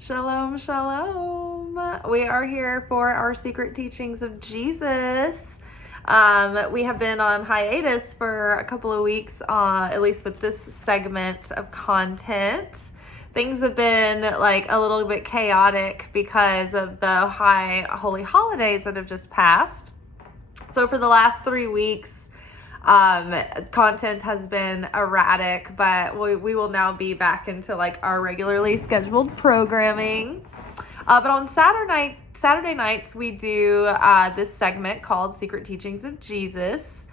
Shalom, shalom. We are here for our secret teachings of Jesus. We have been on hiatus for a couple of weeks, at least with this segment of content. Things have been like a little bit chaotic because of the high holy holidays that have just passed. So for the last 3 weeks, content has been erratic, but we will now be back into like our regularly scheduled programming. But on Saturday nights, we do this segment called Secret Teachings of Jesus,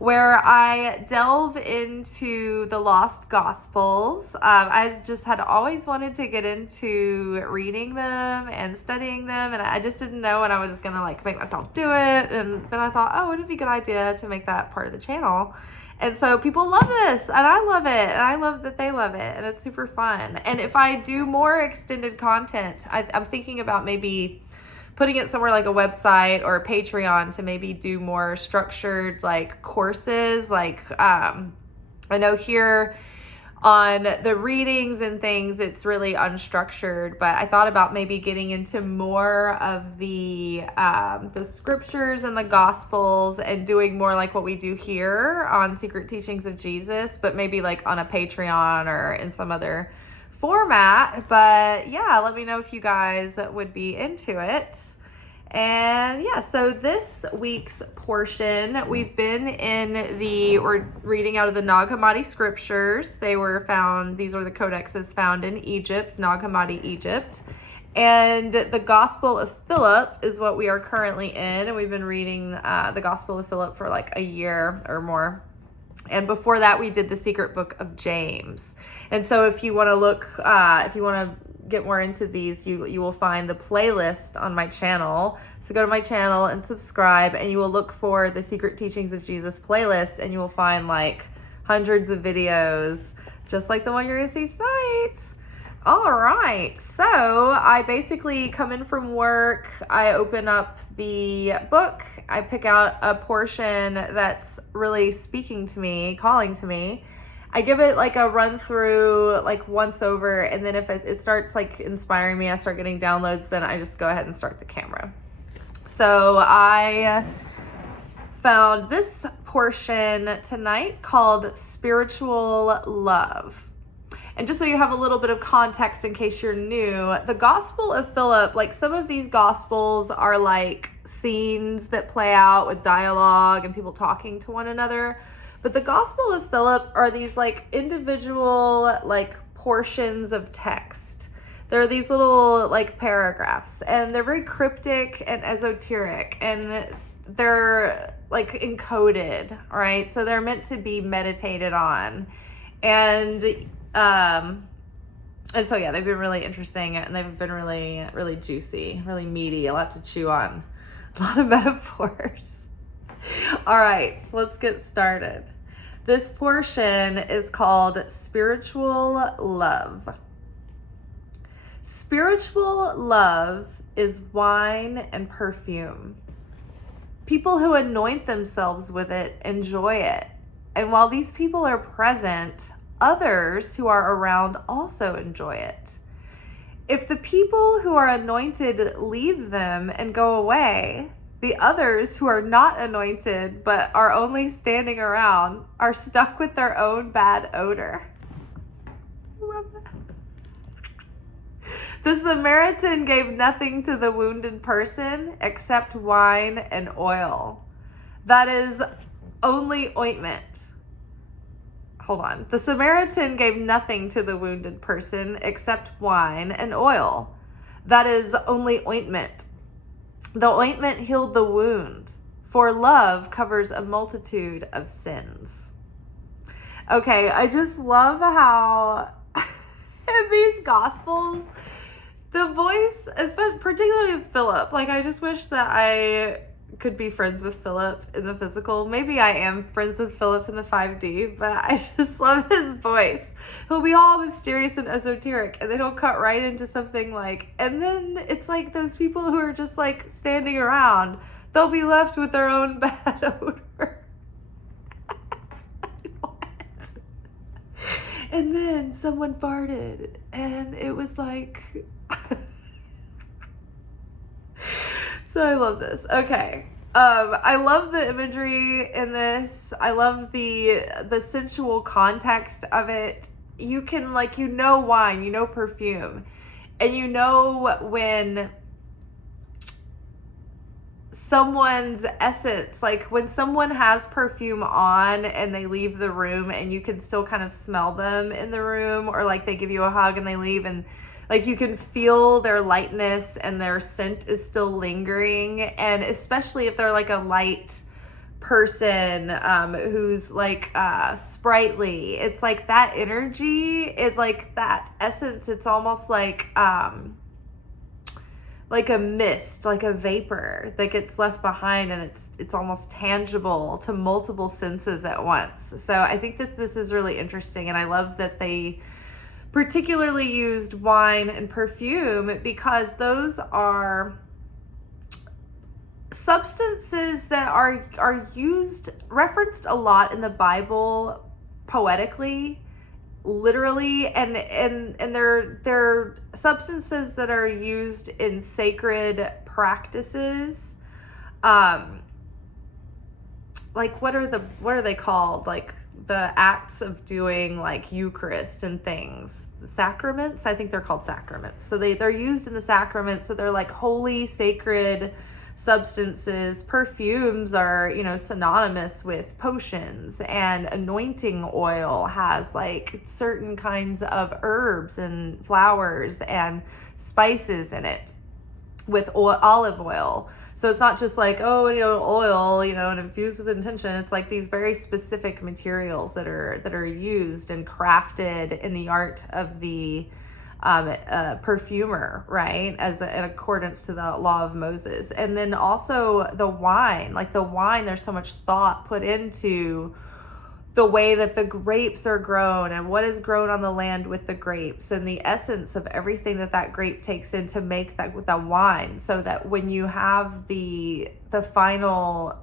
where I delve into the lost gospels. I just had always wanted to get into reading them and studying them, and I just didn't know when I was just gonna like make myself do it. And then I thought, oh, it'd be a good idea to make that part of the channel. And so people love this, and I love it, and I love that they love it, and it's super fun. And if I do more extended content, I'm thinking about maybe putting it somewhere like a website or a Patreon to maybe do more structured like courses. Like I know here on the readings and things, it's really unstructured, but I thought about maybe getting into more of the scriptures and the gospels and doing more like what we do here on Secret Teachings of Jesus, but maybe like on a Patreon or in some other format. But yeah, let me know if you guys would be into it. And yeah, so this week's portion, we're reading out of the Nag Hammadi scriptures. These are the codexes found in Egypt, Nag Hammadi, Egypt. And the Gospel of Philip is what we are currently in. And we've been reading the Gospel of Philip for like a year or more. And before that, we did the Secret Book of James. And so if you want to get more into these, you will find the playlist on my channel. So go to my channel and subscribe, and you will look for the Secret Teachings of Jesus playlist, and you will find like hundreds of videos, just like the one you're going to see tonight. All right, so I basically come in from work, I open up the book, I pick out a portion that's really speaking to me, calling to me. I give it like a run through, like once over, and then if it starts like inspiring me, I start getting downloads, then I just go ahead and start the camera. So I found this portion tonight called Spiritual Love. And just so you have a little bit of context in case you're new, the Gospel of Philip, like some of these Gospels are like scenes that play out with dialogue and people talking to one another. But the Gospel of Philip are these like individual like portions of text. They're these little like paragraphs, and they're very cryptic and esoteric, and they're like encoded, right? So they're meant to be meditated on. And so yeah, they've been really interesting, and they've been really, really juicy, really meaty, a lot to chew on, a lot of metaphors. All right, let's get started. This portion is called Spiritual Love. Spiritual love is wine and perfume. People who anoint themselves with it enjoy it. And while these people are present, others who are around also enjoy it. If the people who are anointed leave them and go away, the others who are not anointed but are only standing around are stuck with their own bad odor. I love that. The Samaritan gave nothing to the wounded person except wine and oil. That is only ointment. Hold on. The Samaritan gave nothing to the wounded person except wine and oil. That is only ointment. The ointment healed the wound, for love covers a multitude of sins. Okay, I just love how in these Gospels, the voice, especially particularly of Philip, like I just wish that I could be friends with Philip in the physical. Maybe I am friends with Philip in the 5D, but I just love his voice. He'll be all mysterious and esoteric, and then he'll cut right into something like, and then it's like those people who are just like standing around, they'll be left with their own bad odor. And then someone farted, and it was like So I love this. Okay. I love the imagery in this. I love the sensual context of it. You can, like, wine, perfume, and when someone's essence, like when someone has perfume on and they leave the room and you can still kind of smell them in the room, or like they give you a hug and they leave, and like you can feel their lightness and their scent is still lingering. And especially if they're like a light person who's like sprightly, it's like that energy is like that essence. It's almost like a mist, like a vapor that gets left behind, and it's almost tangible to multiple senses at once. So I think that this is really interesting, and I love that they particularly used wine and perfume, because those are substances that are referenced a lot in the Bible poetically, literally, and they're substances that are used in sacred practices. Like what are they called? Like the acts of doing like Eucharist and things, sacraments. I think they're called sacraments. So they're used in the sacraments. So they're like holy, sacred substances. Perfumes are, synonymous with potions, and anointing oil has like certain kinds of herbs and flowers and spices in it with olive oil. So it's not just like, oil, and infused with intention. It's like these very specific materials that are used and crafted in the art of the perfumer, right? In accordance to the law of Moses. And then also the wine, there's so much thought put into the way that the grapes are grown and what is grown on the land with the grapes, and the essence of everything that grape takes in to make that with that wine, so that when you have the final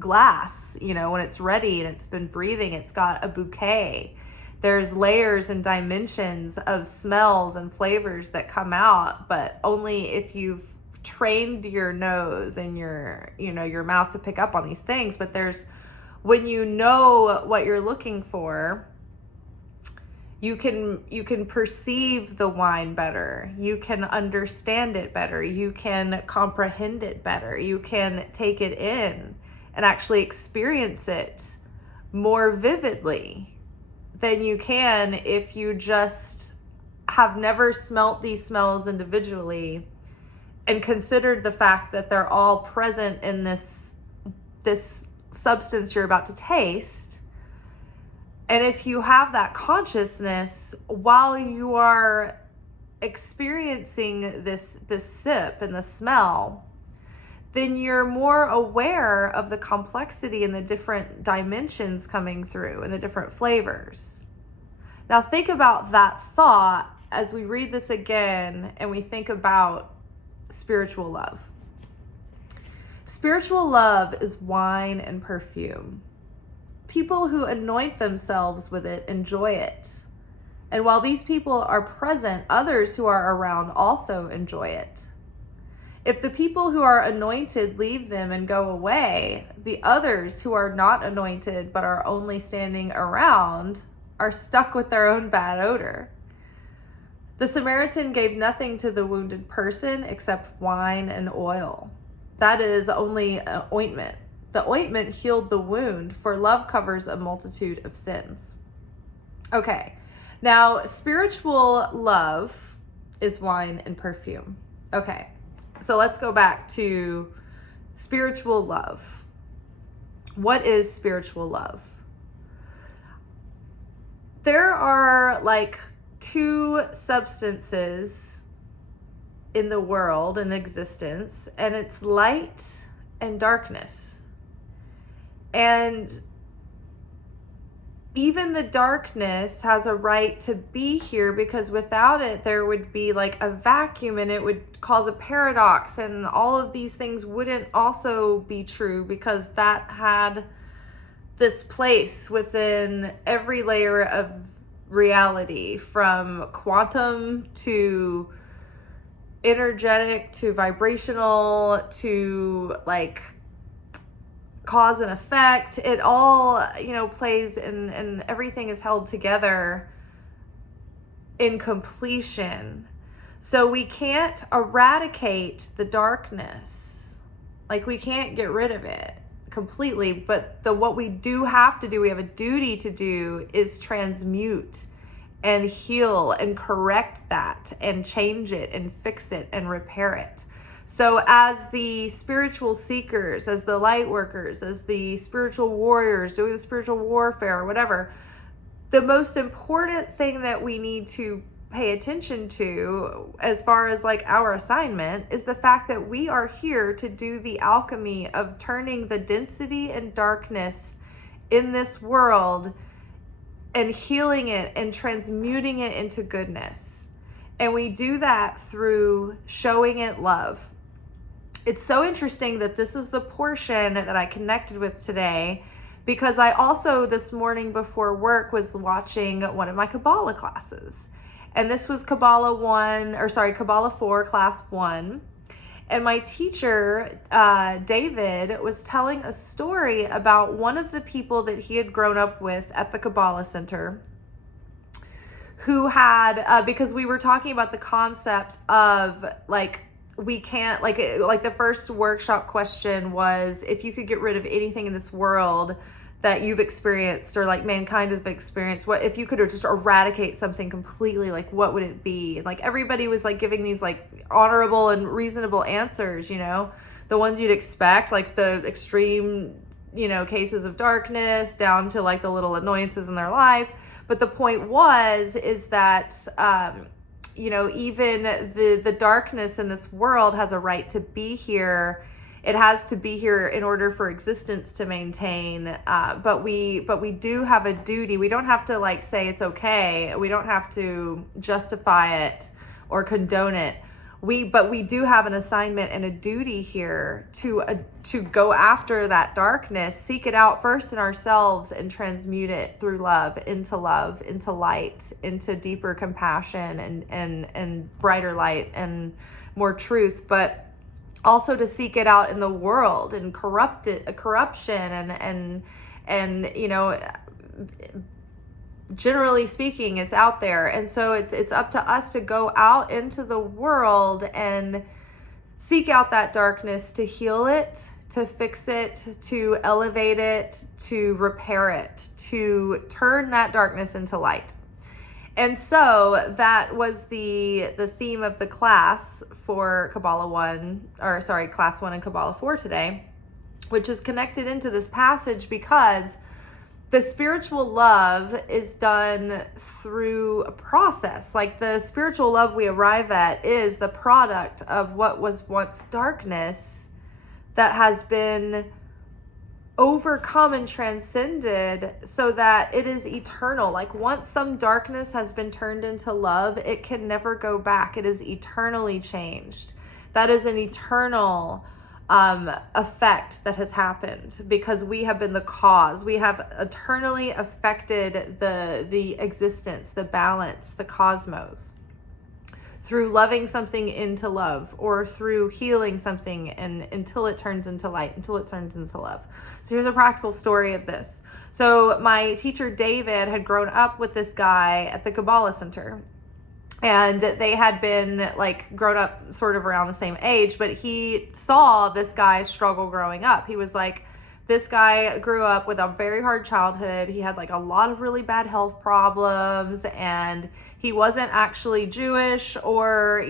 glass, when it's ready and it's been breathing, it's got a bouquet. There's layers and dimensions of smells and flavors that come out, but only if you've trained your nose and your mouth to pick up on these things. But when you know what you're looking for, you can perceive the wine better. You can understand it better. You can comprehend it better. You can take it in and actually experience it more vividly than you can if you just have never smelt these smells individually and considered the fact that they're all present in this substance you're about to taste. And if you have that consciousness while you are experiencing this sip and the smell, then you're more aware of the complexity and the different dimensions coming through and the different flavors. Now think about that thought as we read this again and we think about spiritual love. Spiritual love is wine and perfume. People who anoint themselves with it enjoy it. And while these people are present, others who are around also enjoy it. If the people who are anointed leave them and go away, the others who are not anointed but are only standing around are stuck with their own bad odor. The Samaritan gave nothing to the wounded person except wine and oil. That is only an ointment. The ointment healed the wound, for love covers a multitude of sins. Okay, now spiritual love is wine and perfume. Okay, so let's go back to spiritual love. What is spiritual love? There are like two substances in the world in existence, and it's light and darkness. And even the darkness has a right to be here, because without it there would be like a vacuum and it would cause a paradox, and all of these things wouldn't also be true, because that had this place within every layer of reality, from quantum to energetic to vibrational to like cause and effect. It all, plays and everything is held together in completion. So we can't eradicate the darkness. Like, we can't get rid of it completely, but what we do have to do, we have a duty to do, is transmute and heal and correct that and change it and fix it and repair it. So as the spiritual seekers, as the light workers, as the spiritual warriors doing the spiritual warfare or whatever, the most important thing that we need to pay attention to as far as like our assignment is the fact that we are here to do the alchemy of turning the density and darkness in this world and healing it and transmuting it into goodness. And we do that through showing it love. It's so interesting that this is the portion that I connected with today, because I also this morning before work was watching one of my Kabbalah classes. And this was Kabbalah 4, class 1. And my teacher, David, was telling a story about one of the people that he had grown up with at the Kabbalah Center, who had, because we were talking about the concept of like, we can't, like the first workshop question was, if you could get rid of anything in this world that you've experienced or like mankind has experienced, what if you could just eradicate something completely, like what would it be? Like everybody was like giving these like honorable and reasonable answers, the ones you'd expect, like the extreme, cases of darkness down to like the little annoyances in their life. But the point is that even the darkness in this world has a right to be here. It has to be here in order for existence to maintain. But we do have a duty. We don't have to like say it's okay. We don't have to justify it or condone it. But we do have an assignment and a duty here to go after that darkness, seek it out first in ourselves, and transmute it through love, into light, into deeper compassion and brighter light and more truth. But also to seek it out in the world and corruption and generally speaking, it's out there. And so it's up to us to go out into the world and seek out that darkness, to heal it, to fix it, to elevate it, to repair it, to turn that darkness into light. And so that was the theme of the class for class 1 and Kabbalah 4 today, which is connected into this passage, because the spiritual love is done through a process. Like the spiritual love we arrive at is the product of what was once darkness that has been overcome and transcended so that it is eternal. Like once some darkness has been turned into love, it can never go back. It is eternally changed. That is an eternal effect that has happened because we have been the cause. We have eternally affected the existence, the balance, the cosmos, through loving something into love, or through healing something until it turns into light, until it turns into love. So here's a practical story of this. So my teacher David had grown up with this guy at the Kabbalah Center, and they had been like grown up sort of around the same age, but he saw this guy struggle growing up. He was like, this guy grew up with a very hard childhood. He had like a lot of really bad health problems, and he wasn't actually Jewish, or,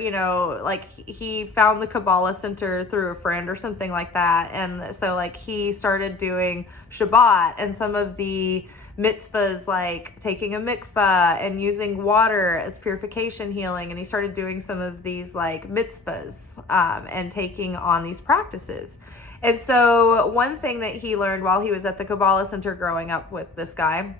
like he found the Kabbalah Center through a friend or something like that. And so like he started doing Shabbat and some of the mitzvahs, like taking a mikvah and using water as purification healing. And he started doing some of these like mitzvahs and taking on these practices. And so one thing that he learned while he was at the Kabbalah Center growing up with this guy,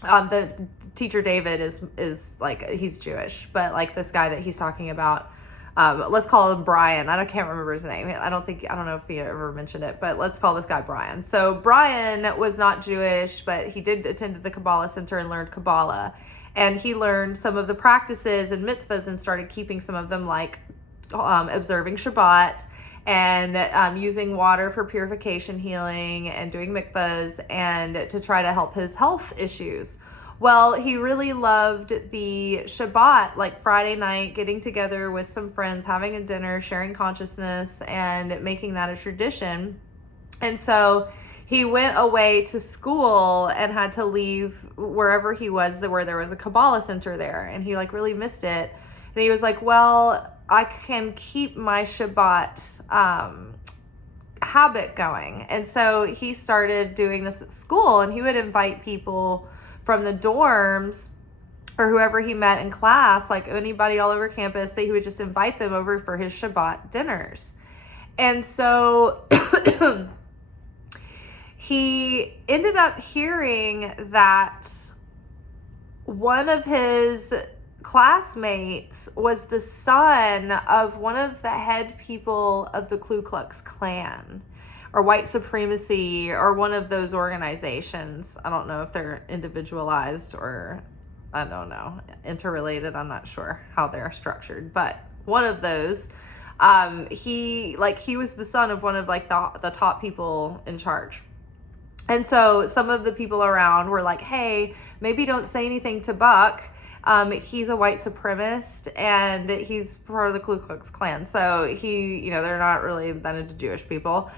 the teacher David is like, he's Jewish, but like this guy that he's talking about, let's call him Brian. I can't remember his name. I don't know if he ever mentioned it, but let's call this guy Brian. So Brian was not Jewish, but he did attend the Kabbalah Center and learned Kabbalah. And he learned some of the practices and mitzvahs and started keeping some of them, like observing Shabbat and using water for purification, healing, and doing mikvahs, and to try to help his health issues. Well, he really loved the Shabbat, like Friday night, getting together with some friends, having a dinner, sharing consciousness, and making that a tradition. And so he went away to school and had to leave wherever he was, where there was a Kabbalah center there. And he like really missed it. And he was like, well, I can keep my Shabbat habit going. And so he started doing this at school, and he would invite people from the dorms or whoever he met in class, like anybody all over campus, that he would just invite them over for his Shabbat dinners. And so he ended up hearing that one of his classmates was the son of one of the head people of the Ku Klux Klan or white supremacy or one of those organizations. I don't know if they're individualized or, I don't know, interrelated. I'm not sure how they're structured, but one of those. He was the son of one of like the top people in charge. And so some of the people around were like, hey, maybe don't say anything to Buck. He's a white supremacist and he's part of the Ku Klux Klan. So they're not really that into Jewish people.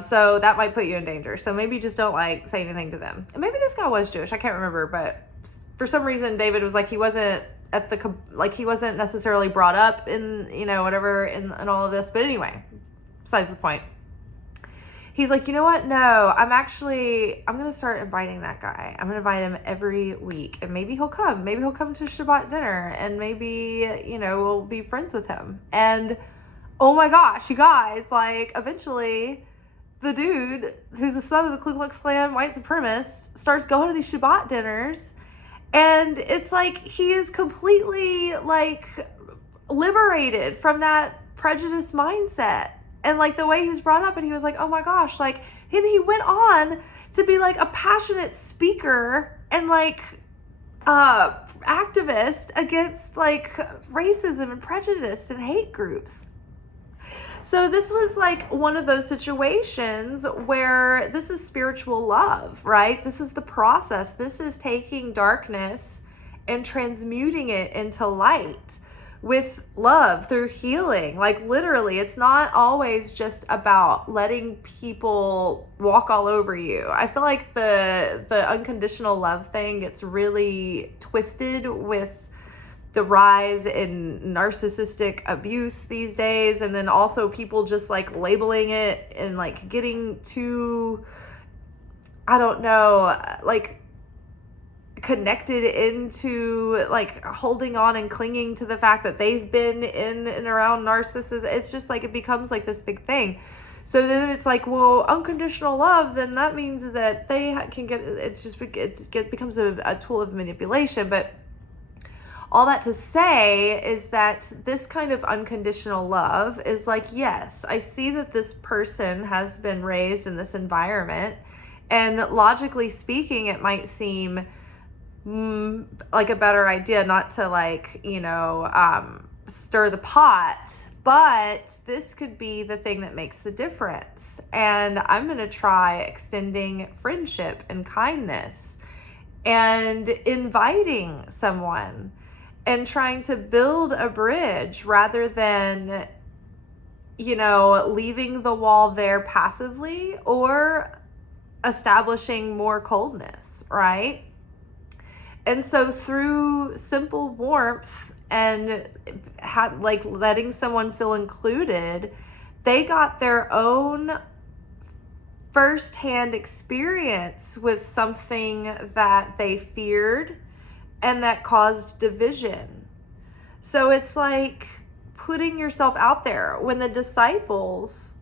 So that might put you in danger. So maybe just don't like say anything to them. And maybe this guy was Jewish. I can't remember, but for some reason, David was like, he wasn't necessarily brought up in, whatever in all of this. But anyway, besides the point. He's like, you know what? No, I'm going to start inviting that guy. I'm going to invite him every week, and maybe he'll come. Maybe he'll come to Shabbat dinner, and maybe, we'll be friends with him. And oh my gosh, you guys, like eventually the dude who's the son of the Ku Klux Klan white supremacist starts going to these Shabbat dinners, and it's like he is completely like liberated from that prejudiced mindset. And like the way he was brought up, and he was like, oh my gosh, like, and he went on to be like a passionate speaker and like activist against like racism and prejudice and hate groups. So this was like one of those situations where this is spiritual love, right? This is the process. This is taking darkness and transmuting it into light with love through healing. Like literally, it's not always just about letting people walk all over you. I feel like the unconditional love thing gets really twisted with the rise in narcissistic abuse these days, and then also people just like labeling it and like getting too, I don't know, like connected into like holding on and clinging to the fact that they've been in and around narcissists. It's just like it becomes like this big thing. So then it's like, well, unconditional love, then that means that they can get, it becomes a tool of manipulation. But all that to say is that this kind of unconditional love is like, yes, I see that this person has been raised in this environment, and logically speaking, it might seem like a better idea not to like, stir the pot, but this could be the thing that makes the difference. And I'm going to try extending friendship and kindness and inviting someone and trying to build a bridge rather than, leaving the wall there passively or establishing more coldness, right? And so through simple warmth and letting someone feel included, they got their own firsthand experience with something that they feared and that caused division. So it's like putting yourself out there. When the disciples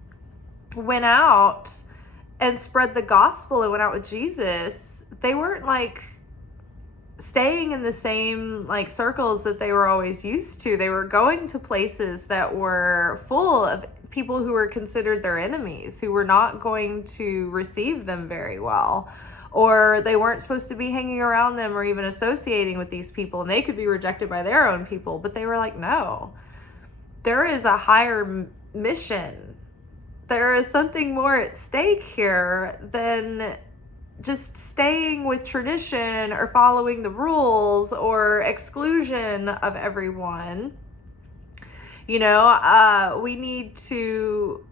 went out and spread the gospel and went out with Jesus, they weren't like staying in the same like circles that they were always used to. They were going to places that were full of people who were considered their enemies, who were not going to receive them very well, or they weren't supposed to be hanging around them or even associating with these people, and they could be rejected by their own people. But they were like, no, there is a higher mission. There is something more at stake here than just staying with tradition or following the rules or exclusion of everyone. You know, we need to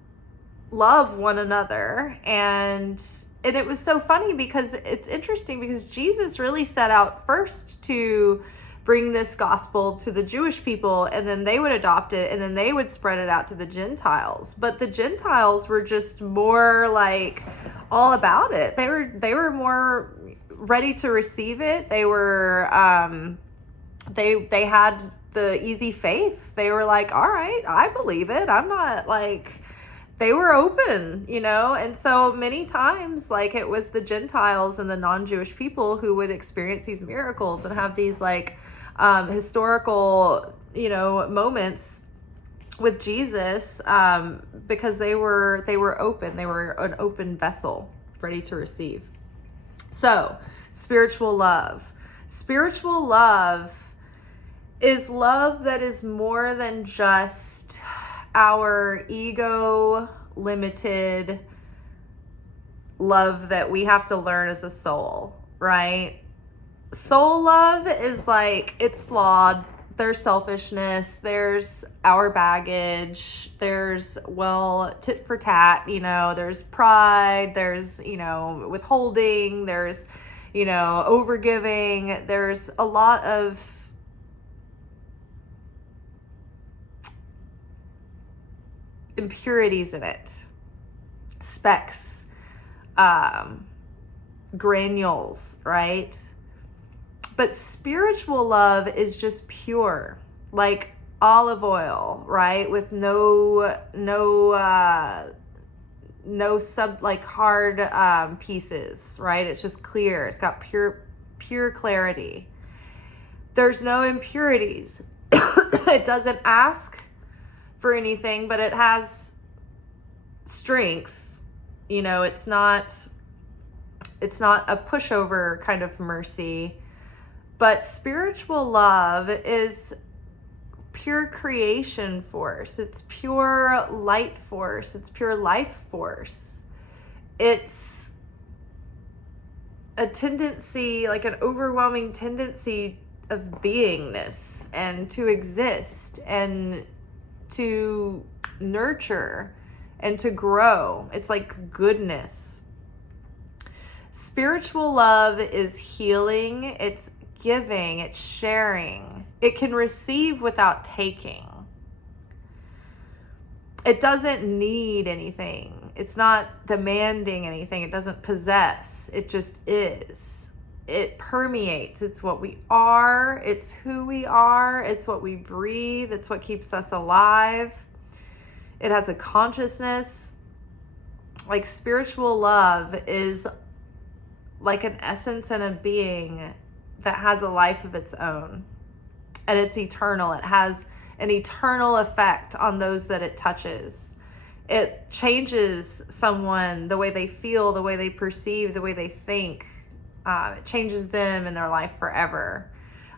love one another. And it was so funny because it's interesting because Jesus really set out first to bring this gospel to the Jewish people, and then they would adopt it, and then they would spread it out to the Gentiles. But the Gentiles were just more like all about it. They were more ready to receive it. They were they had the easy faith. They were like, all right, I believe it. I'm not like, they were open, you know? And so many times, like, it was the Gentiles and the non-Jewish people who would experience these miracles and have these like historical, you know, moments with Jesus, because they were open. They were an open vessel, ready to receive. So, spiritual love. Spiritual love is love that is more than just our ego limited love that we have to learn as a soul, right? Soul love is like, it's flawed. There's selfishness, there's our baggage, there's, well, tit for tat, you know, there's pride, there's, you know, withholding, there's, you know, overgiving, there's a lot of impurities in it, specks, granules, right? But spiritual love is just pure, like olive oil, right? With no like hard pieces, right? It's just clear. It's got pure clarity. There's no impurities. It doesn't ask for anything, but it has strength. You know, it's not a pushover kind of mercy. But spiritual love is pure creation force. It's pure light force. It's pure life force. It's a tendency, like an overwhelming tendency of beingness and to exist and to nurture and to grow. It's like goodness. Spiritual love is healing. It's giving, it's sharing. It can receive without taking. It doesn't need anything. It's not demanding anything. It doesn't possess. It just is. It permeates. It's what we are. It's who we are. It's what we breathe. It's what keeps us alive. It has a consciousness. Like, spiritual love is like an essence and a being that has a life of its own, and it's eternal. It has an eternal effect on those that it touches. It changes someone, the way they feel, the way they perceive, the way they think. It changes them and their life forever.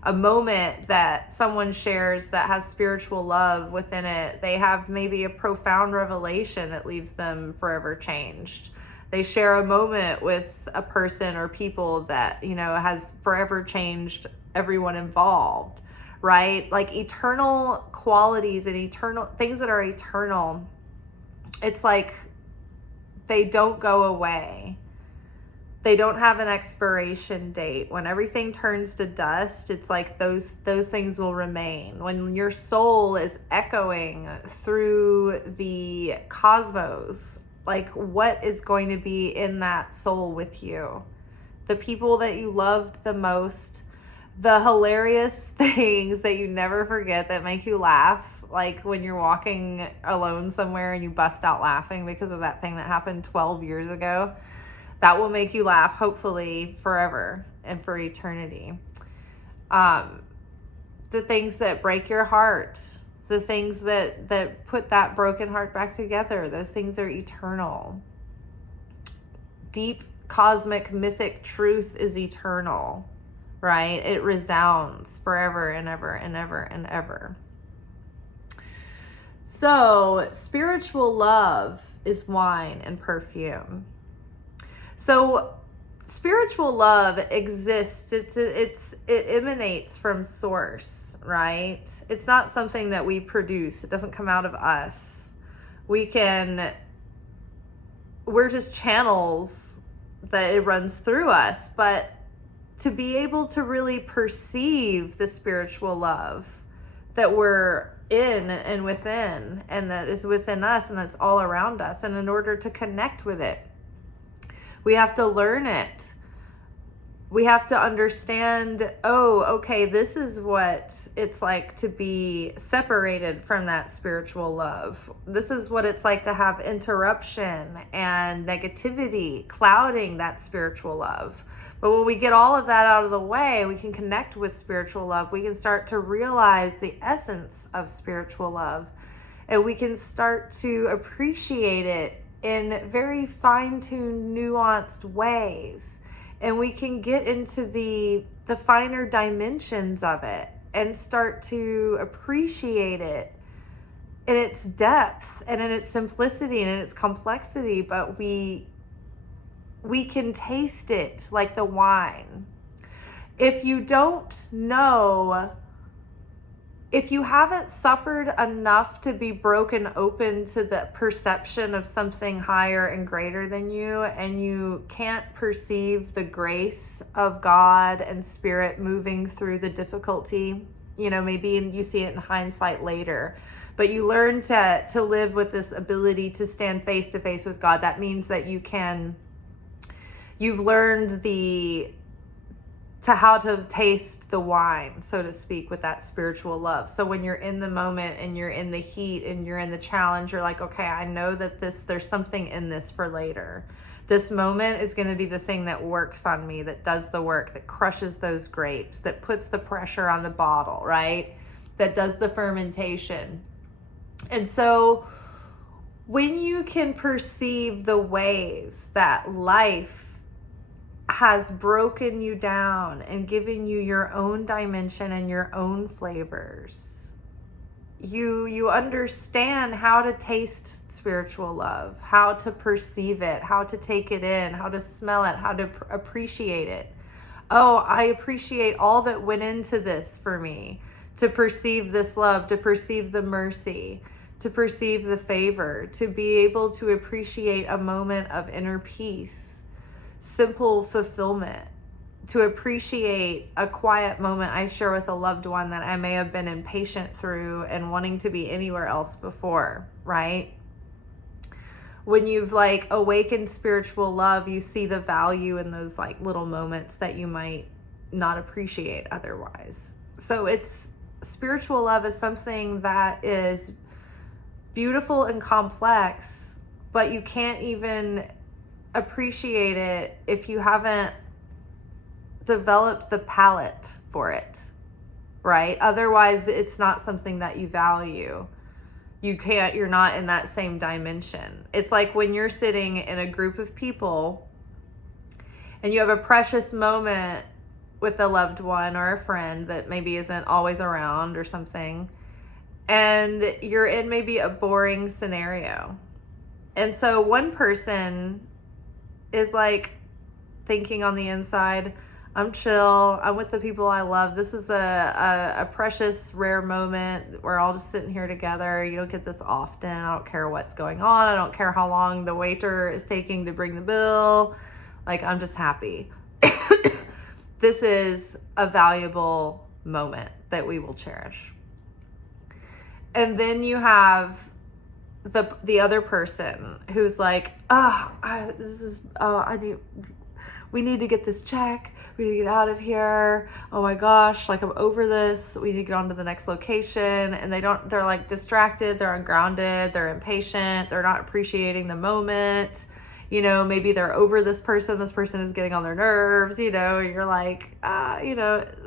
A moment that someone shares that has spiritual love within it, they have maybe a profound revelation that leaves them forever changed. They share a moment with a person or people that, you know, has forever changed everyone involved, right? Like, eternal qualities and eternal things that are eternal. It's like they don't go away. They don't have an expiration date. When everything turns to dust, it's like those things will remain. When your soul is echoing through the cosmos, like, what is going to be in that soul with you? The people that you loved the most, the hilarious things that you never forget that make you laugh, like when you're walking alone somewhere and you bust out laughing because of that thing that happened 12 years ago. That will make you laugh, hopefully, forever and for eternity. The things that break your heart, the things that put that broken heart back together, those things are eternal. Deep cosmic mythic truth is eternal, right? It resounds forever and ever and ever and ever. So spiritual love is wine and perfume. So spiritual love exists. It emanates from source, right? It's not something that we produce. It doesn't come out of us. We're just channels that it runs through us. But to be able to really perceive the spiritual love that we're in and within, and that is within us, and that's all around us, and in order to connect with it, we have to learn it. We have to understand, oh, okay, this is what it's like to be separated from that spiritual love. This is what it's like to have interruption and negativity clouding that spiritual love. But when we get all of that out of the way, we can connect with spiritual love. We can start to realize the essence of spiritual love. And we can start to appreciate it in very fine-tuned, nuanced ways. And we can get into the finer dimensions of it and start to appreciate it in its depth and in its simplicity and in its complexity. But we can taste it like the wine. If you don't know, if you haven't suffered enough to be broken open to the perception of something higher and greater than you, and you can't perceive the grace of God and Spirit moving through the difficulty, maybe you see it in hindsight later, but you learn to live with this ability to stand face to face with God. That means that you've learned how to taste the wine, so to speak, with that spiritual love. So when you're in the moment and you're in the heat and you're in the challenge, you're like, okay, I know that there's something in this for later. This moment is going to be the thing that works on me, that does the work, that crushes those grapes, that puts the pressure on the bottle, right? That does the fermentation. And so when you can perceive the ways that life has broken you down and given you your own dimension and your own flavors, you understand how to taste spiritual love, how to perceive it, how to take it in, how to smell it, how to appreciate it. Oh, I appreciate all that went into this for me, to perceive this love, to perceive the mercy, to perceive the favor, to be able to appreciate a moment of inner peace, simple fulfillment, to appreciate a quiet moment I share with a loved one that I may have been impatient through and wanting to be anywhere else before, right? When you've awakened spiritual love, you see the value in those little moments that you might not appreciate otherwise. So spiritual love is something that is beautiful and complex, but you can't even appreciate it if you haven't developed the palate for it, right? Otherwise, it's not something that you value. You're not in that same dimension. It's like when you're sitting in a group of people and you have a precious moment with a loved one or a friend that maybe isn't always around or something, and you're in maybe a boring scenario. And so one person is thinking on the inside, I'm chill, I'm with the people I love. This is a precious, rare moment. We're all just sitting here together. You don't get this often. I don't care what's going on. I don't care how long the waiter is taking to bring the bill. I'm just happy. This is a valuable moment that we will cherish. And then you have the other person who's we need to get this check. We need to get out of here. Oh my gosh, I'm over this. We need to get on to the next location. And they're distracted, they're ungrounded, they're impatient, they're not appreciating the moment. Maybe they're over this person is getting on their nerves, you're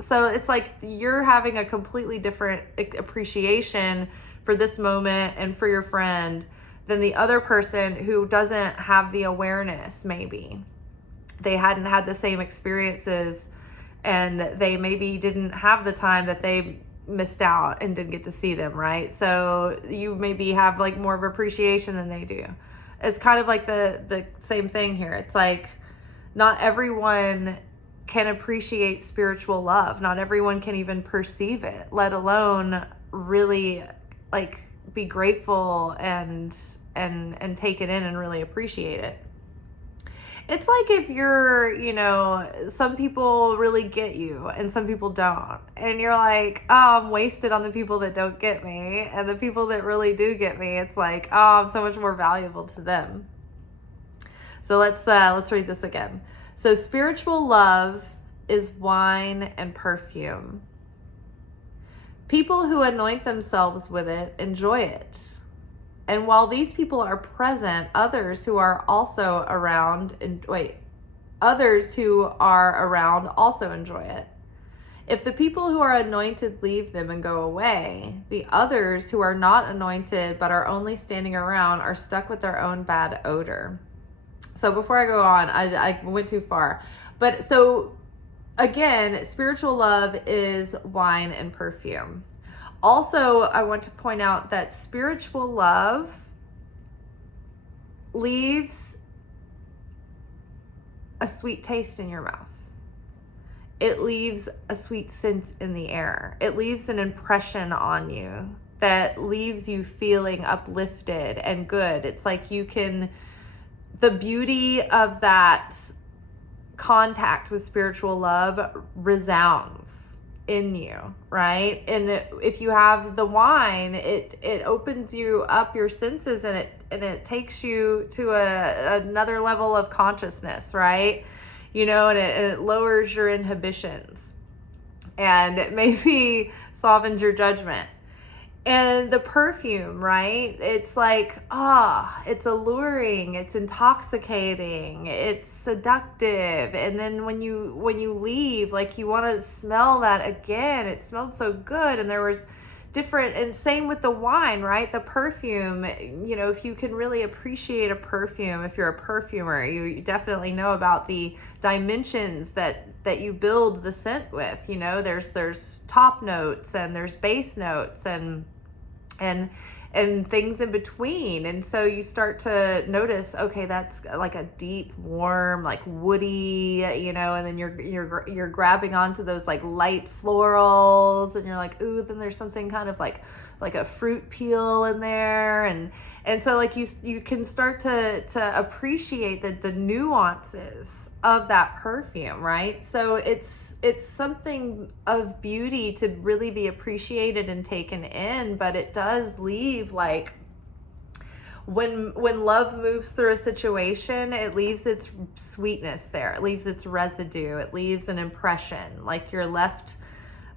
so it's you're having a completely different appreciation for this moment and for your friend than the other person who doesn't have the awareness maybe they hadn't had the same experiences, and they maybe didn't have the time that they missed out and didn't get to see them, right? So you maybe have like more of appreciation than they do. It's kind of like the same thing here. It's like not everyone can appreciate spiritual love. Not everyone can even perceive it, let alone really like be grateful and take it in and really appreciate it. It's like if you're, some people really get you and some people don't. And you're like, oh, I'm wasted on the people that don't get me. And the people that really do get me, it's like, oh, I'm so much more valuable to them. So let's read this again. So spiritual love is wine and perfume. People who anoint themselves with it enjoy it. And while these people are present, others who are around also enjoy it. If the people who are anointed leave them and go away, the others who are not anointed but are only standing around are stuck with their own bad odor. So before I go on, I went too far. But so again, spiritual love is wine and perfume. Also, I want to point out that spiritual love leaves a sweet taste in your mouth. It leaves a sweet scent in the air. It leaves an impression on you that leaves you feeling uplifted and good. It's like the beauty of that contact with spiritual love resounds in you, right? And if you have the wine, it opens you up your senses, and it takes you to another level of consciousness, right? And it lowers your inhibitions, and it maybe softens your judgment. And the perfume, right? It's like, it's alluring, it's intoxicating, it's seductive. And then when you leave, like you want to smell that again. It smelled so good. And there was different, and same with the wine, right? The perfume, if you can really appreciate a perfume, if you're a perfumer, you definitely know about the dimensions that you build the scent with. There's top notes, and there's base notes, and things in between. And so you start to notice, okay, that's like a deep, warm, like woody, and then you're grabbing onto those like light florals, and you're like, ooh, then there's something kind of like a fruit peel in there. And so like you can start to appreciate the nuances of that perfume, right? So it's something of beauty to really be appreciated and taken in, but it does leave, like, when love moves through a situation, it leaves its sweetness there. It leaves its residue. It leaves an impression. Like you're left,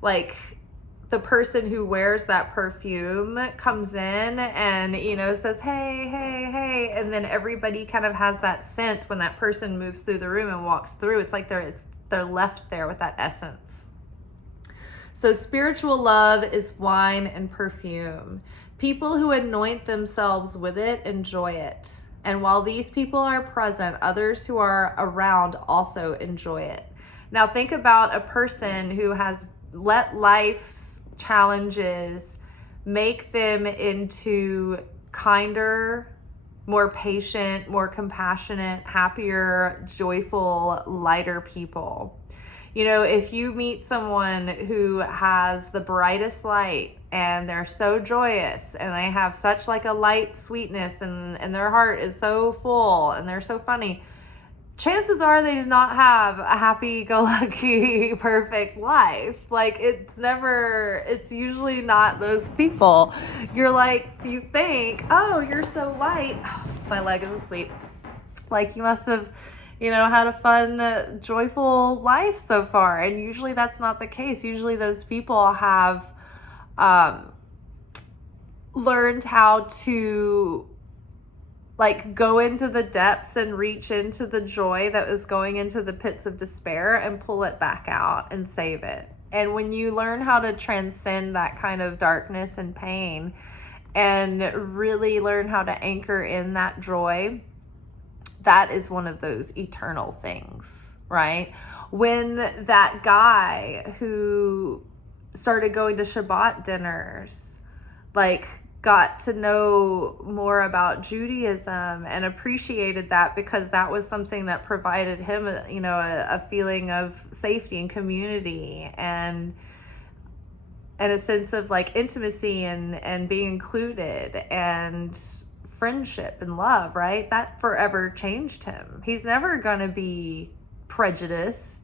like the person who wears that perfume comes in and, says, hey, and then everybody kind of has that scent when that person moves through the room and walks through. It's like they're left there with that essence. So spiritual love is wine and perfume. People who anoint themselves with it enjoy it. And while these people are present, others who are around also enjoy it. Now think about a person who has let life's challenges make them into kinder, more patient, more compassionate, happier, joyful, lighter people. If you meet someone who has the brightest light and they're so joyous and they have such like a light sweetness and their heart is so full and they're so funny, chances are they did not have a happy-go-lucky, perfect life. Like it's usually not those people. You think, oh, you're so light. Oh, my leg is asleep. Like you must have, had a fun, joyful life so far. And usually that's not the case. Usually those people have learned how to go into the depths and reach into the joy that was going into the pits of despair and pull it back out and save it. And when you learn how to transcend that kind of darkness and pain and really learn how to anchor in that joy, that is one of those eternal things, right? When that guy who started going to Shabbat dinners, like, got to know more about Judaism and appreciated that because that was something that provided him, a feeling of safety and community and a sense of like intimacy and being included and friendship and love, right? That forever changed him. He's never going to be prejudiced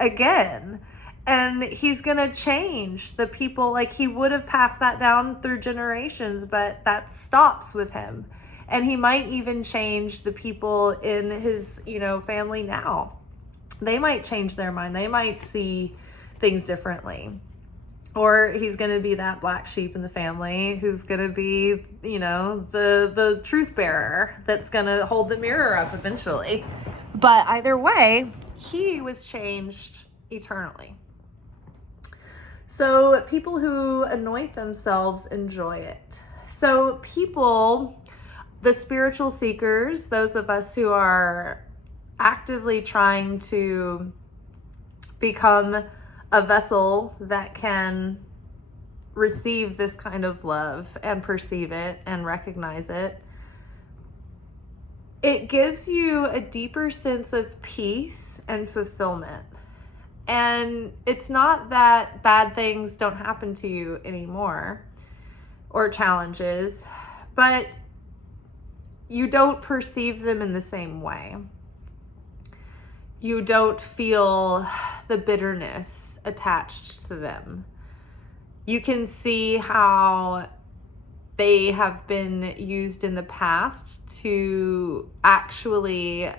again. And he's going to change the people. Like, he would have passed that down through generations, but that stops with him. And he might even change the people in his, family now. They might change their mind. They might see things differently. Or he's going to be that black sheep in the family who's going to be, the truth bearer that's going to hold the mirror up eventually. But either way, he was changed eternally. So people who anoint themselves enjoy it. So people, the spiritual seekers, those of us who are actively trying to become a vessel that can receive this kind of love and perceive it and recognize it, it gives you a deeper sense of peace and fulfillment. And it's not that bad things don't happen to you anymore or challenges, but you don't perceive them in the same way. You don't feel the bitterness attached to them. You can see how they have been used in the past to actually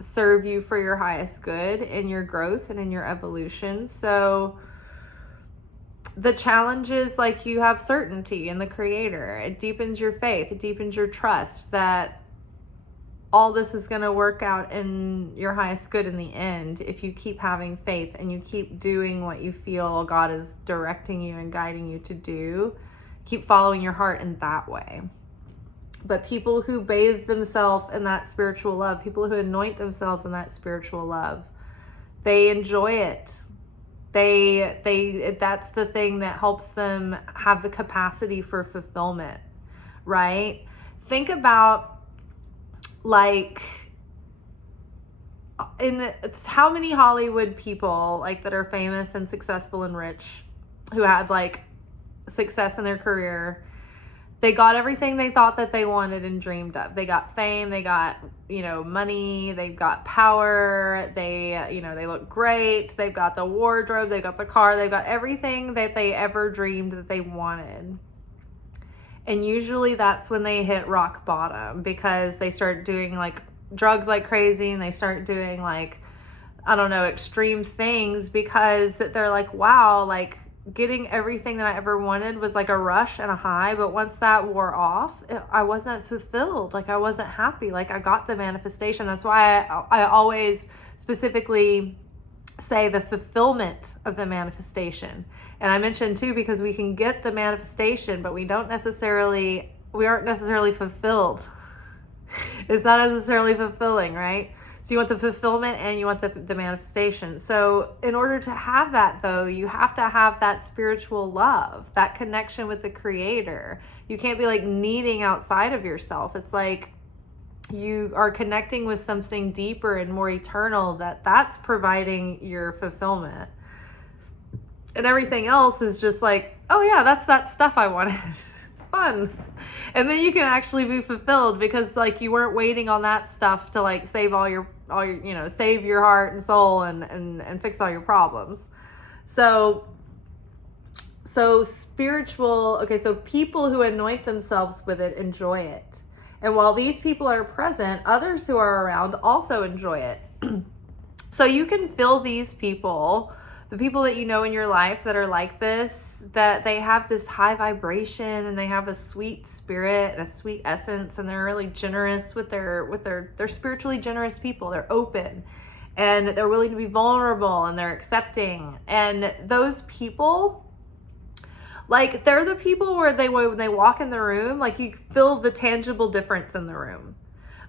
serve you for your highest good in your growth and in your evolution. So the challenge is, like, you have certainty in the Creator. It deepens your faith. It deepens your trust that all this is going to work out in your highest good in the end if you keep having faith and you keep doing what you feel God is directing you and guiding you to do. Keep following your heart in that way. But people who bathe themselves in that spiritual love, people who anoint themselves in that spiritual love, they enjoy it. That's the thing that helps them have the capacity for fulfillment, right? Think about, like, how many Hollywood people, like, that are famous and successful and rich, who had, like, success in their career. They got everything they thought that they wanted and dreamed of. They got fame, they got, money, they've got power, they look great, they've got the wardrobe, they've got the car, they've got everything that they ever dreamed that they wanted. And usually that's when they hit rock bottom, because they start doing, like, drugs like crazy, and they start doing, like, extreme things, because they're like, wow, like, getting everything that I ever wanted was like a rush and a high, but once that wore off, I wasn't fulfilled. Like, I wasn't happy. Like, I got the manifestation. That's why I always specifically say the fulfillment of the manifestation. And I mentioned too, because we can get the manifestation, but we aren't necessarily fulfilled. It's not necessarily fulfilling, right? So you want the fulfillment and you want the manifestation. So in order to have that, though, you have to have that spiritual love, that connection with the Creator. You can't be, like, needing outside of yourself. It's like you are connecting with something deeper and more eternal that's providing your fulfillment. And everything else is just like, oh yeah, that's that stuff I wanted. Fun. And then you can actually be fulfilled, because, like, you weren't waiting on that stuff to, like, save all your save your heart and soul and fix all your problems. So spiritual, okay, so people who anoint themselves with it enjoy it. And while these people are present, others who are around also enjoy it. So you can feel these people, the people that you know in your life that are like this, that they have this high vibration and they have a sweet spirit and a sweet essence, and they're really generous they're spiritually generous people. They're open and they're willing to be vulnerable and they're accepting. And those people, like, they're the people where when they walk in the room, like, you feel the tangible difference in the room.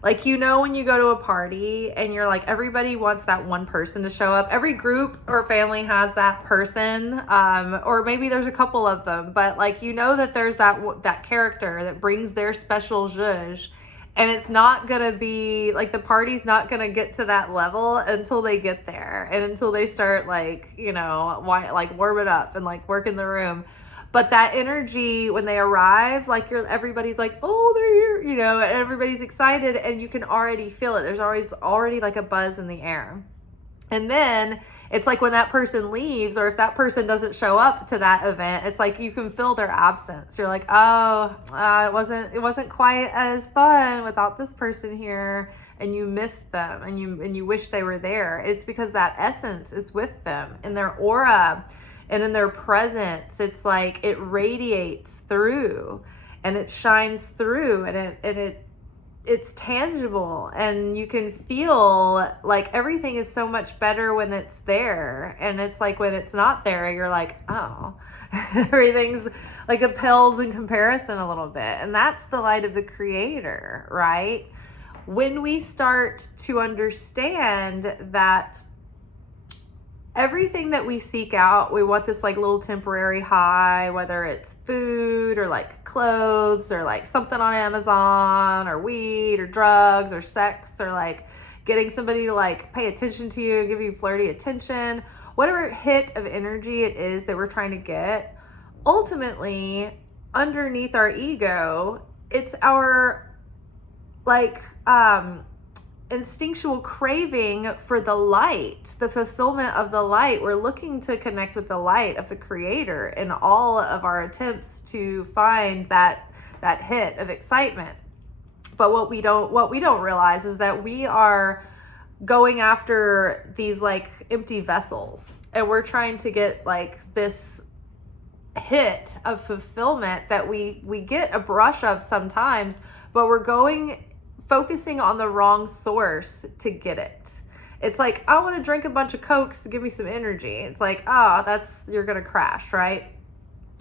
Like, when you go to a party and you're like, everybody wants that one person to show up. Every group or family has that person, or maybe there's a couple of them, but like, that there's that character that brings their special zhuzh, and it's not gonna be like, the party's not gonna get to that level until they get there and until they start like, warm it up and like work in the room. But that energy when they arrive, like everybody's like, oh, they're here, and everybody's excited, and you can already feel it. There's already like a buzz in the air. And then it's like when that person leaves, or if that person doesn't show up to that event, it's like you can feel their absence. You're like, oh, it wasn't quite as fun without this person here, and you miss them, and you wish they were there. It's because that essence is with them in their aura. And in their presence, it's like it radiates through and it shines through, and it's tangible, and you can feel like everything is so much better when it's there. And it's like when it's not there, you're like, oh, everything's like it pales in comparison a little bit. And that's the light of the Creator, right? When we start to understand that everything that we seek out, we want this like little temporary high, whether it's food or like clothes or like something on Amazon or weed or drugs or sex or like getting somebody to like pay attention to you, give you flirty attention, whatever hit of energy it is that we're trying to get. Ultimately, underneath our ego, it's our like instinctual craving for the light, the fulfillment of the light. We're looking to connect with the light of the Creator in all of our attempts to find that hit of excitement. But what we don't realize is that we are going after these like empty vessels, and we're trying to get like this hit of fulfillment that we get a brush of sometimes, but we're focusing on the wrong source to get it. It's like, I want to drink a bunch of Cokes to give me some energy. It's like, you're going to crash, right?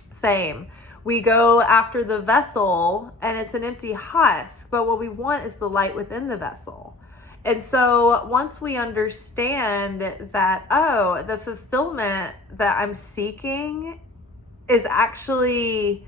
Same. We go after the vessel and it's an empty husk, but what we want is the light within the vessel. And so once we understand that, the fulfillment that I'm seeking is actually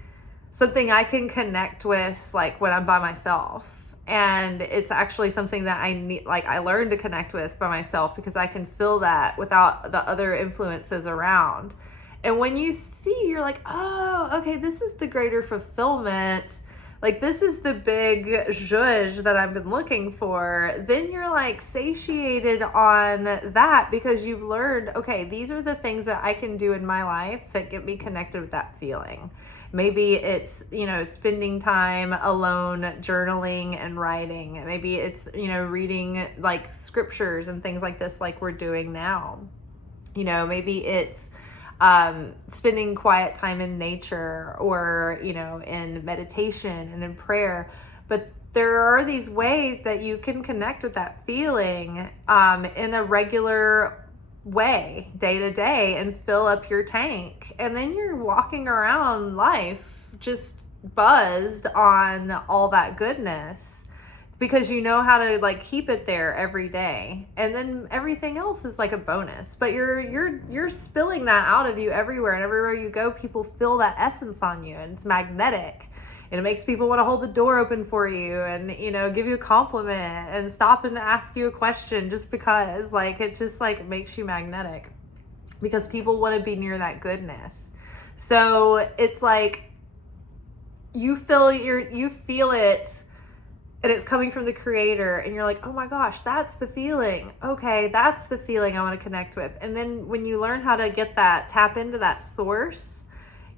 something I can connect with, like when I'm by myself. And it's actually something that I need, like I learned to connect with by myself, because I can feel that without the other influences around. And when you see, you're like, oh, okay, this is the greater fulfillment. Like, this is the big zhuzh that I've been looking for. Then you're like satiated on that, because you've learned, okay, these are the things that I can do in my life that get me connected with that feeling. Maybe it's, spending time alone, journaling and writing. Maybe it's, reading like scriptures and things like this, like we're doing now. Maybe it's spending quiet time in nature, or, in meditation and in prayer. But there are these ways that you can connect with that feeling in a regular way, day to day, and fill up your tank. And then you're walking around life just buzzed on all that goodness, because you know how to like keep it there every day. And then everything else is like a bonus, but you're spilling that out of you everywhere, and everywhere you go, people feel that essence on you, and it's magnetic. And it makes people want to hold the door open for you and, give you a compliment and stop and ask you a question, just because like, it just like makes you magnetic, because people want to be near that goodness. So it's like, you feel it, and it's coming from the Creator, and you're like, oh my gosh, that's the feeling. Okay, that's the feeling I want to connect with. And then when you learn how to tap into that source,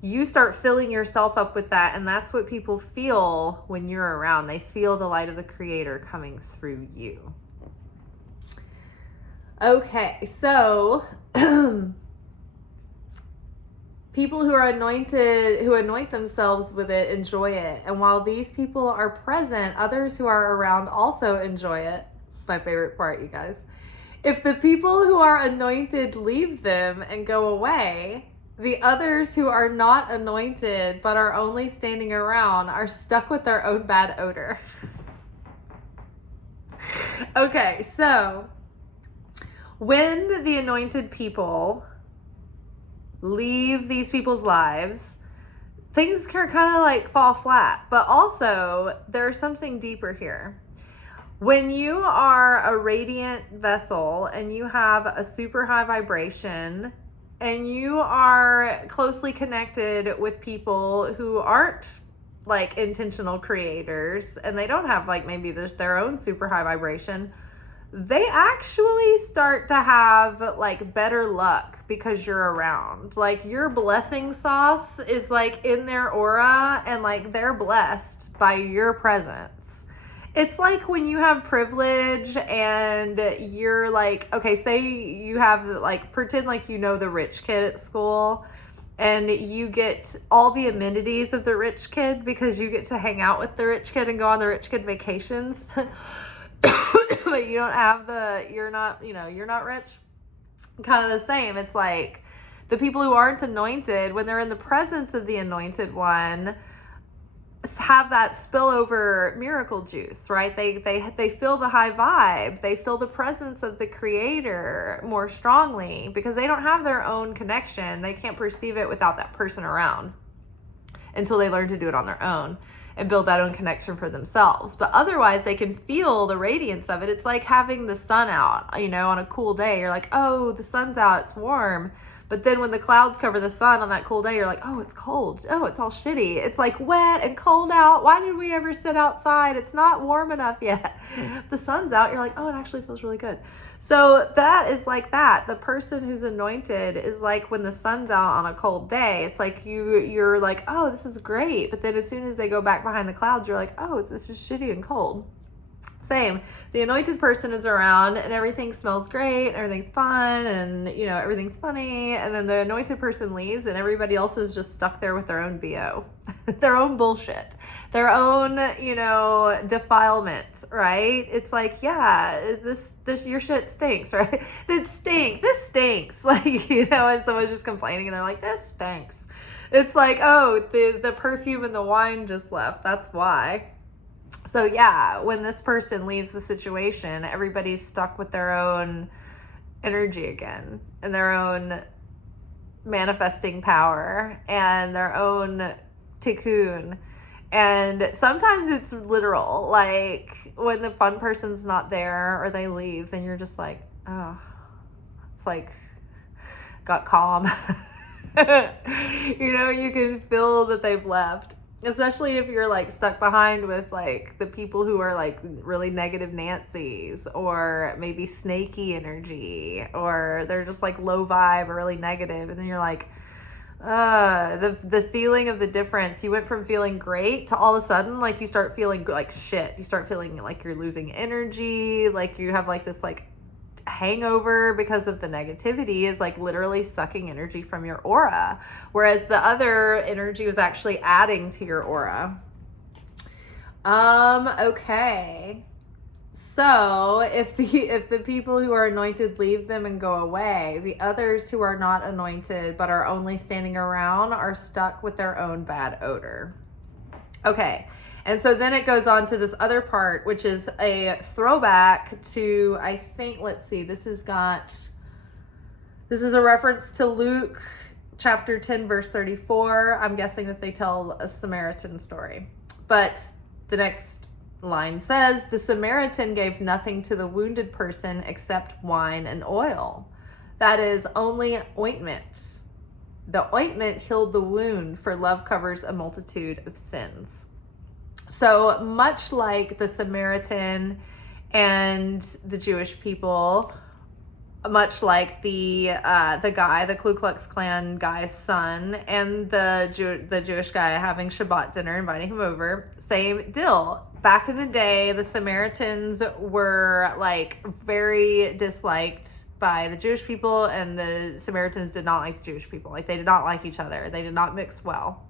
you start filling yourself up with that. And that's what people feel when you're around. They feel the light of the Creator coming through you. Okay, so people who are anointed, who anoint themselves with it, enjoy it. And while these people are present, others who are around also enjoy it. It's my favorite part, you guys. If the people who are anointed leave them and go away, the others who are not anointed but are only standing around are stuck with their own bad odor. Okay, so when the anointed people leave these people's lives, things can kind of like fall flat. But also, there's something deeper here. When you are a radiant vessel and you have a super high vibration and you are closely connected with people who aren't like intentional creators and they don't have like maybe their own super high vibration, they actually start to have like better luck because you're around. Like your blessing sauce is like in their aura and like they're blessed by your presence. It's like when you have privilege and you're like, okay, say you have like, pretend like you know the rich kid at school and you get all the amenities of the rich kid because you get to hang out with the rich kid and go on the rich kid vacations. But you don't have you're not rich. Kind of the same. It's like the people who aren't anointed, when they're in the presence of the anointed one, have that spillover miracle juice, right? They feel the high vibe. They feel the presence of the creator more strongly because they don't have their own connection. They can't perceive it without that person around until they learn to do it on their own and build that own connection for themselves. But otherwise, they can feel the radiance of it. It's like having the sun out, on a cool day. You're like, oh, the sun's out, it's warm. But then when the clouds cover the sun on that cool day, you're like, oh, it's cold. Oh, it's all shitty. It's like wet and cold out. Why did we ever sit outside? It's not warm enough yet. The sun's out. You're like, oh, it actually feels really good. So that is like that. The person who's anointed is like when the sun's out on a cold day. It's like you're like, oh, this is great. But then as soon as they go back behind the clouds, you're like, oh, it's just shitty and cold. Same. The anointed person is around and everything smells great, everything's fun, and everything's funny, and then the anointed person leaves and everybody else is just stuck there with their own BO, their own bullshit, their own, defilement, right? It's like, yeah, this your shit stinks, right? This stinks. Like, and someone's just complaining and they're like, this stinks. It's like, oh, the perfume and the wine just left. That's why. So yeah, when this person leaves the situation, everybody's stuck with their own energy again and their own manifesting power and their own tikkun. And sometimes it's literal, like when the fun person's not there or they leave, then you're just like, oh, it's like got calm. You can feel that they've left. Especially if you're like stuck behind with like the people who are like really negative Nancy's or maybe snaky energy, or they're just like low vibe or really negative, and then you're like, the feeling of the difference. You went from feeling great to all of a sudden like you start feeling like shit. You start feeling like you're losing energy, like you have like this like hangover because of the negativity is like literally sucking energy from your aura, whereas the other energy was actually adding to your aura. Okay, so if the people who are anointed leave them and go away, the others who are not anointed but are only standing around are stuck with their own bad odor. Okay. And so then it goes on to this other part, which is a throwback to, I think, let's see, this is a reference to Luke chapter 10, verse 34. I'm guessing that they tell a Samaritan story. But the next line says, the Samaritan gave nothing to the wounded person except wine and oil. That is only ointment. The ointment healed the wound, for love covers a multitude of sins. So much like the Samaritan and the Jewish people, much like the Ku Klux Klan guy's son and the Jewish guy having Shabbat dinner, inviting him over, same deal. Back in the day, the Samaritans were like very disliked by the Jewish people, and the Samaritans did not like the Jewish people. Like, they did not like each other. They did not mix well.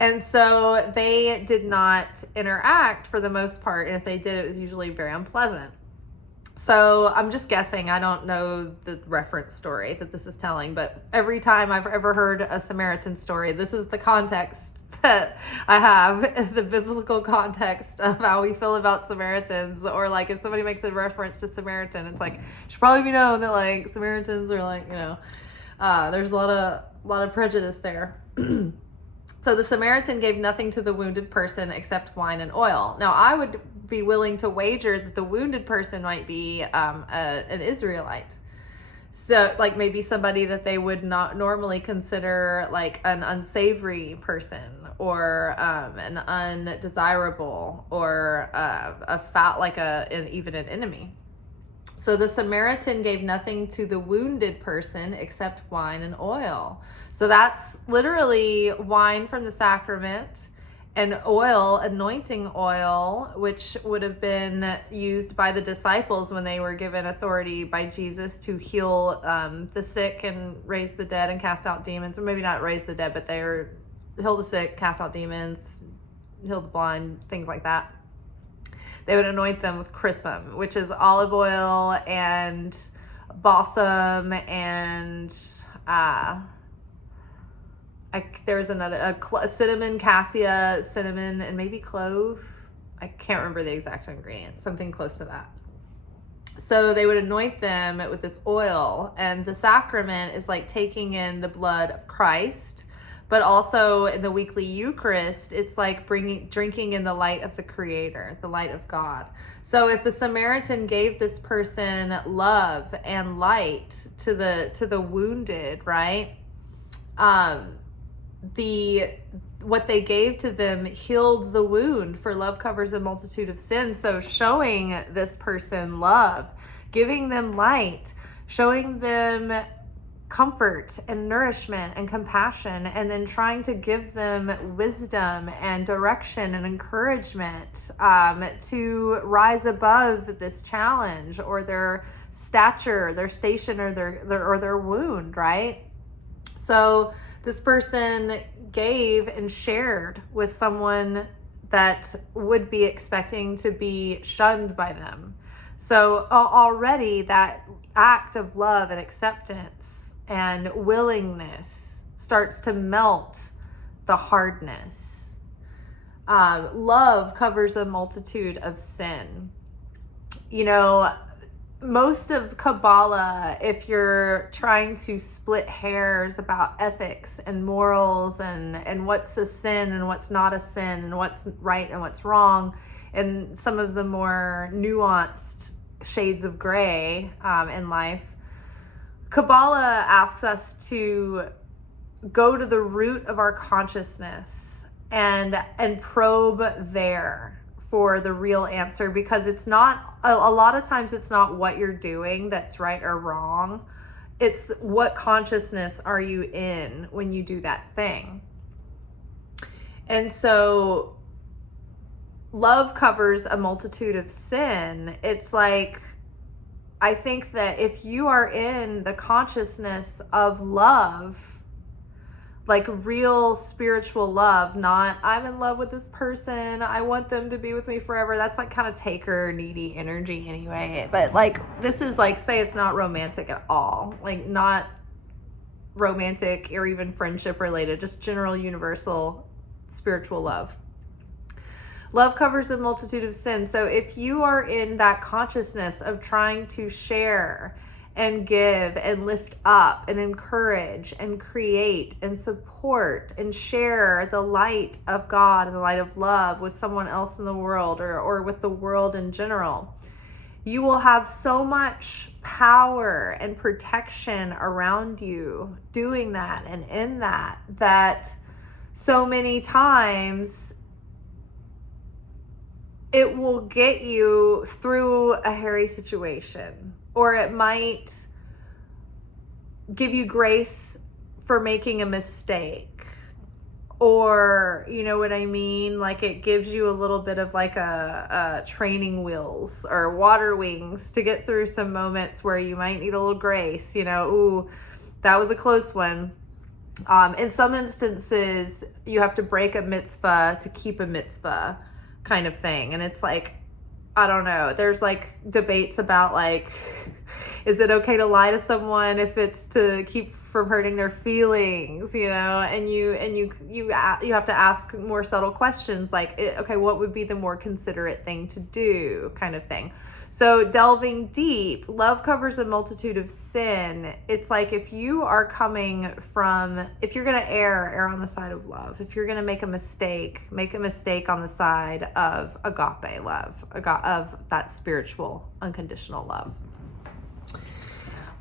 And so they did not interact for the most part. And if they did, it was usually very unpleasant. So I'm just guessing. I don't know the reference story that this is telling, but every time I've ever heard a Samaritan story, this is the context that I have in the biblical context of how we feel about Samaritans, or like if somebody makes a reference to Samaritan, it's like it should probably be known that like Samaritans are like, there's a lot of prejudice there. So the Samaritan gave nothing to the wounded person except wine and oil. Now I would be willing to wager that the wounded person might be an Israelite. So like maybe somebody that they would not normally consider like an unsavory person, or an undesirable, or even an enemy. So the Samaritan gave nothing to the wounded person except wine and oil. So that's literally wine from the sacrament and oil, anointing oil, which would have been used by the disciples when they were given authority by Jesus to heal the sick and raise the dead and cast out demons. Or maybe not raise the dead, but they were heal the sick, cast out demons, heal the blind, things like that. They would anoint them with chrism, which is olive oil and balsam, and there's another cinnamon, cassia, cinnamon, and maybe clove. I can't remember the exact ingredients, something close to that. So they would anoint them with this oil, and the sacrament is like taking in the blood of Christ. But also in the weekly Eucharist, it's like drinking in the light of the Creator, the light of God. So if the Samaritan gave this person love and light to the wounded, right? What they gave to them healed the wound, for love covers a multitude of sins. So showing this person love, giving them light, showing them comfort and nourishment and compassion, and then trying to give them wisdom and direction and encouragement to rise above this challenge, or their stature, their station, or their wound, right? So this person gave and shared with someone that would be expecting to be shunned by them. So already that act of love and acceptance and willingness starts to melt the hardness. Love covers a multitude of sin. Most of Kabbalah, if you're trying to split hairs about ethics and morals and what's a sin and what's not a sin and what's right and what's wrong, and some of the more nuanced shades of gray in life, Kabbalah asks us to go to the root of our consciousness and probe there for the real answer, because it's not, a lot of times it's not what you're doing that's right or wrong. It's what consciousness are you in when you do that thing. And so love covers a multitude of sin. It's like, I think that if you are in the consciousness of love, like real spiritual love, not I'm in love with this person, I want them to be with me forever. That's like kind of taker, needy energy anyway. But like, this is like, say it's not romantic at all, like not romantic or even friendship related, just general universal spiritual love. Love covers a multitude of sins. So if you are in that consciousness of trying to share and give and lift up and encourage and create and support and share the light of God and the light of love with someone else in the world, or with the world in general, you will have so much power and protection around you doing that and in that so many times it will get you through a hairy situation, or it might give you grace for making a mistake, or you know what I mean? Like it gives you a little bit of like a training wheels or water wings to get through some moments where you might need a little grace, ooh, that was a close one. In some instances, you have to break a mitzvah to keep a mitzvah, kind of thing. And it's like, I don't know, there's like debates about like, is it okay to lie to someone if it's to keep from hurting their feelings, and you have to ask more subtle questions like, okay, what would be the more considerate thing to do, kind of thing. So delving deep, love covers a multitude of sin. It's like if you are if you're going to err on the side of love. If you're going to make a mistake on the side of agape love, of that spiritual, unconditional love.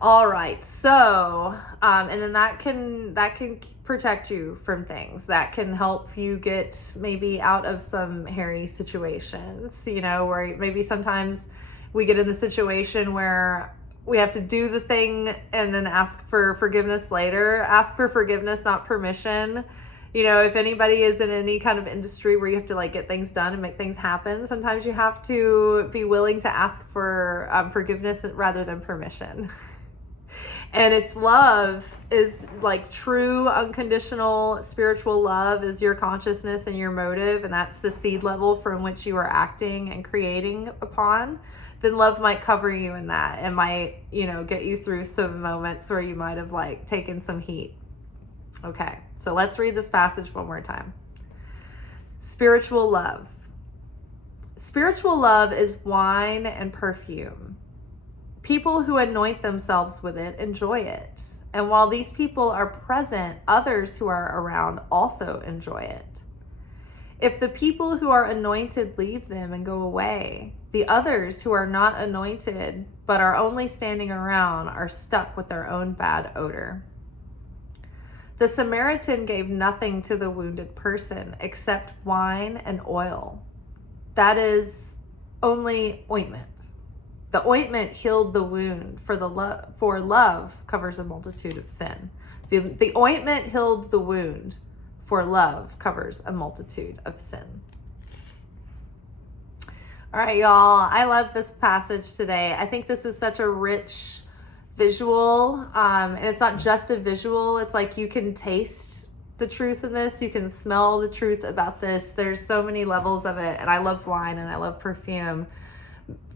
All right, so, and then that can protect you from things. That can help you get maybe out of some hairy situations, where maybe sometimes we get in the situation where we have to do the thing and then ask for forgiveness later. Ask for forgiveness, not permission. If anybody is in any kind of industry where you have to like get things done and make things happen, sometimes you have to be willing to ask for forgiveness rather than permission. And if love is like true, unconditional, spiritual love is your consciousness and your motive, and that's the seed level from which you are acting and creating upon, then love might cover you in that and might, get you through some moments where you might have like taken some heat. Okay, so let's read this passage one more time. Spiritual love. Spiritual love is wine and perfume. People who anoint themselves with it enjoy it. And while these people are present, others who are around also enjoy it. If the people who are anointed leave them and go away, the others who are not anointed but are only standing around are stuck with their own bad odor. The Samaritan gave nothing to the wounded person except wine and oil. That is only ointment. The ointment healed the wound, for love covers a multitude of sin. The ointment healed the wound, for love covers a multitude of sin. All right, y'all. I love this passage today. I think this is such a rich visual, and it's not just a visual. It's like you can taste the truth in this. You can smell the truth about this. There's so many levels of it, and I love wine and I love perfume.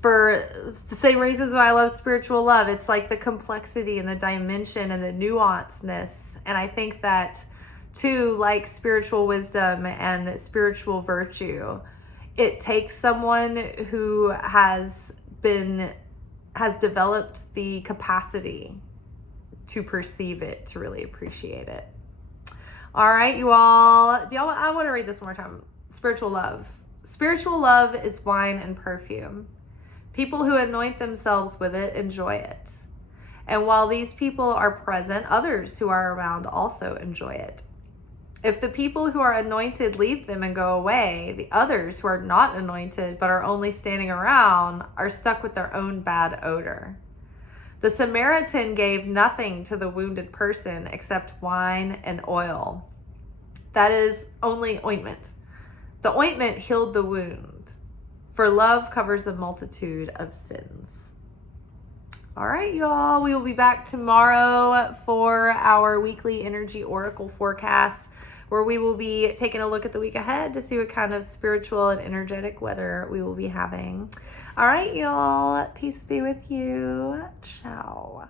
For the same reasons why I love spiritual love. It's like the complexity and the dimension and the nuanceness. And I think that too, like spiritual wisdom and spiritual virtue, it takes someone who has developed the capacity to perceive it, to really appreciate it. All right, you all. I want to read this one more time. Spiritual love. Spiritual love is wine and perfume. People who anoint themselves with it enjoy it. And while these people are present, others who are around also enjoy it. If the people who are anointed leave them and go away, the others who are not anointed but are only standing around are stuck with their own bad odor. The Samaritan gave nothing to the wounded person except wine and oil. That is only ointment. The ointment healed the wound. For love covers a multitude of sins. All right, y'all. We will be back tomorrow for our weekly energy oracle forecast, where we will be taking a look at the week ahead to see what kind of spiritual and energetic weather we will be having. All right, y'all. Peace be with you. Ciao.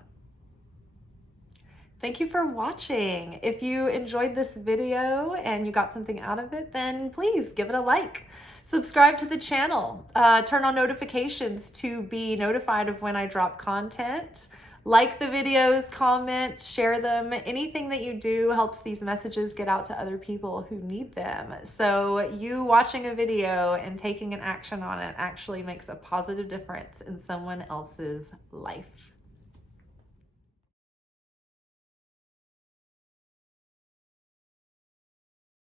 Thank you for watching. If you enjoyed this video and you got something out of it, then please give it a like. Subscribe to the channel. Turn on notifications to be notified of when I drop content. Like the videos, comment, share them. Anything that you do helps these messages get out to other people who need them. So you watching a video and taking an action on it actually makes a positive difference in someone else's life.